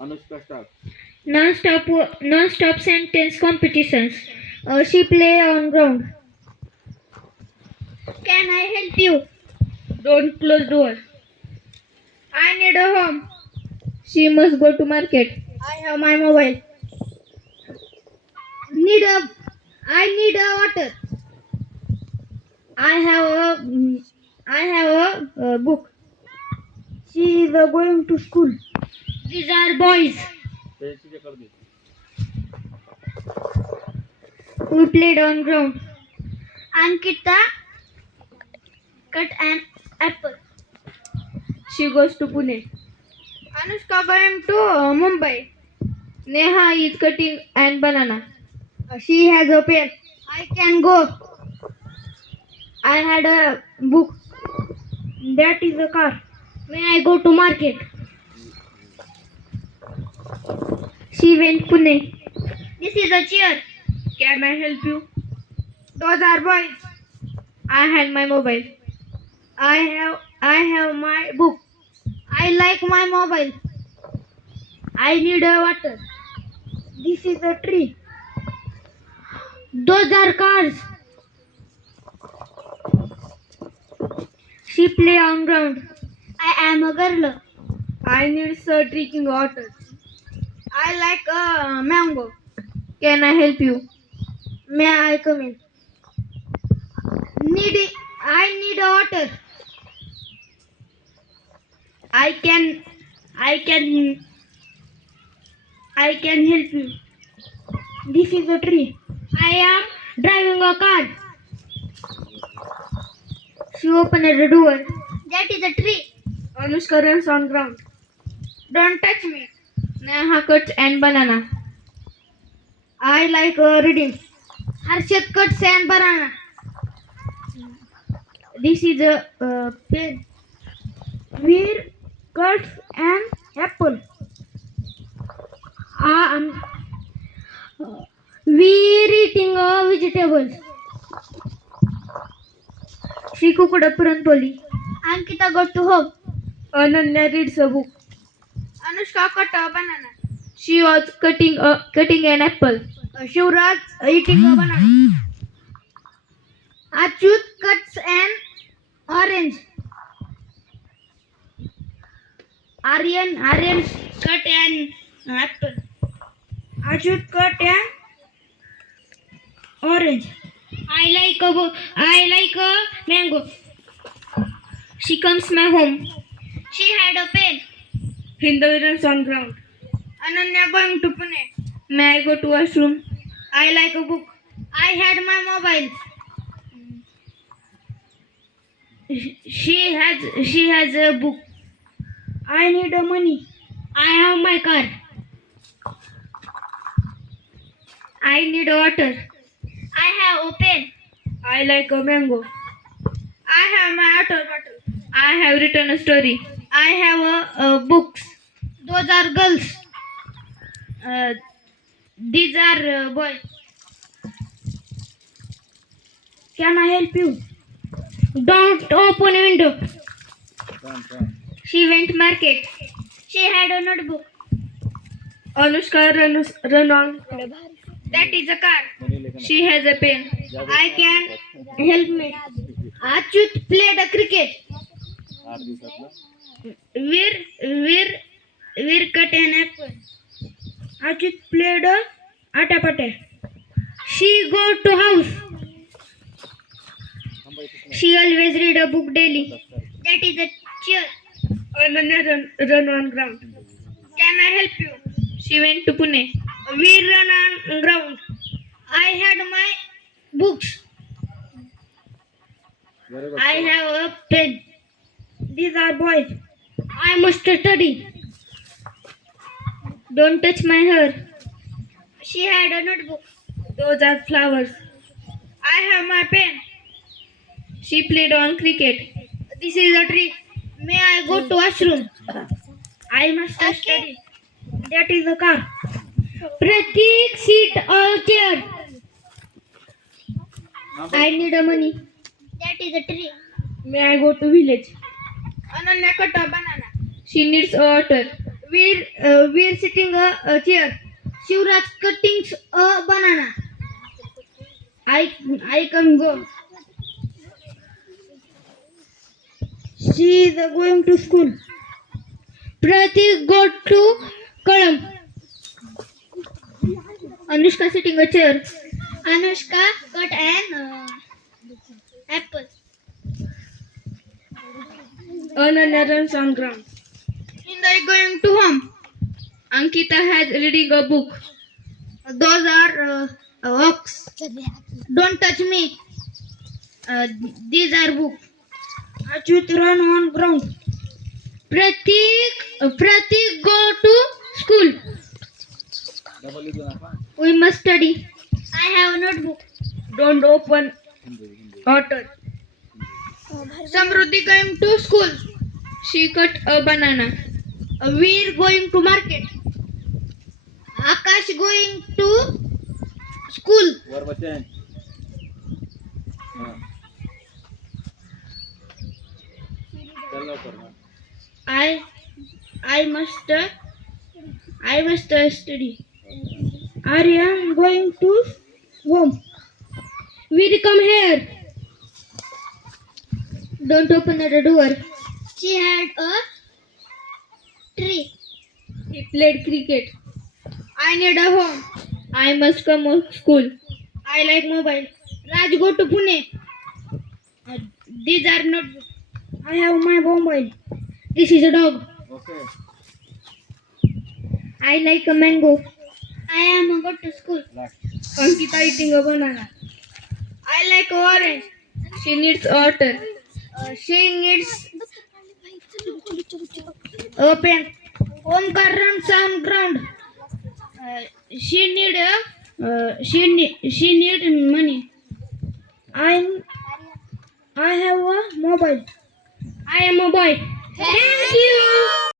Anushka start. Non-stop sentence competitions. She play on ground. Can I help you? Don't close door. I need a home. She must go to market. I have my mobile. Need a. I need a water. I have a book. She is going to school. These are boys. त्याच्याकडे दे. We played on ground. Ankita cut an apple. She goes to Pune. Anushka going to Mumbai. Neha is cutting an banana. She has a pen. I can go. I had a book. That is a car. May I go to market? She went Pune. This is a chair. Can I help you? Those are boys. I had my mobile. I have my book. I like my mobile. I need a water. This is a tree. Those are cars. She play on ground. I am a girl. I need drinking water. I like a mango. Can I help you? May I come in? Need I need a water. I can I can I can help you. This is a tree. I am driving a car. She opened the door. That is a tree. Anushka runs on ground. Don't touch me. Neha cuts and banana. I like reading. Harshit cuts and banana. This is a pen. Veer cuts an apple. Um, we're eating vegetables. She cooked a puran poli. Ankita got to home. Ananya reads a book. Anushka cut a banana. She was cutting an apple. Shivraj eating a banana. Achyut cuts an orange. Aryan cut an apple. Achyut cut an orange. I like a mango. She comes my home. She had a pen. Hindu runs on ground. Ananya going to Pune. May I go to washroom? I like a book. I had my mobile. She has a book. I need a money. I have my car. I need water. I have a pen. I like a mango. I have my water bottle. I have written a story. I have books. Those are girls. Uh, these are boys. Can I help you? Don't open window. Turn. She went market. She had a notebook. Anushka run on. That is a car. She has a pen. I can help me. Achyut played a cricket. 8 दिवसातलं. Veer cut an apple. Achyut played a atapate. She go to house. She always read a book daily. That is a chair. Ananya run on ground. Can I help you? She went to Pune. We run on ground. I had my books. Very good. I have a pen. These are boys. I must study. Don't touch my hair. She had a notebook. Those are flowers. I have my pen. She played on cricket. This is a tree. May I go to washroom? I must study. That is a car. Pratik, sit or chair. I need a money. That is a tree. May I go to village? Ananya cut a banana. She needs water. We're sitting a chair. Shivraj cutting a banana. I can go. She is going to school. Pratik go to column. Anushka sitting a chair. Anushka cut an apple. Ananya runs on ground. Hinda is going to home. Ankita has reading a book. Those are books. Don't touch me. These are books. Achyut run on ground. Pratik go to school. Double इथून आपण We must study. I have a notebook. Don't open Hindi or touch. Samruddhi going to school. She cut a banana. We're going to market. Akash going to school. वर बच्चन हां चल लवकर ना I must study. Aryan going to home. We come here. Don't open the door. She had a tree. He played cricket. I need a home. I must come to school. I like mobile. Raj go to Pune. These are not. I have my mobile. This is a dog. Okay I like a mango. I am go to school. Last Ankita eating a banana. I like orange. She needs water. She needs a pen. Omkar runs on ground. She need money. I have a mobile. I am a boy. Thank you.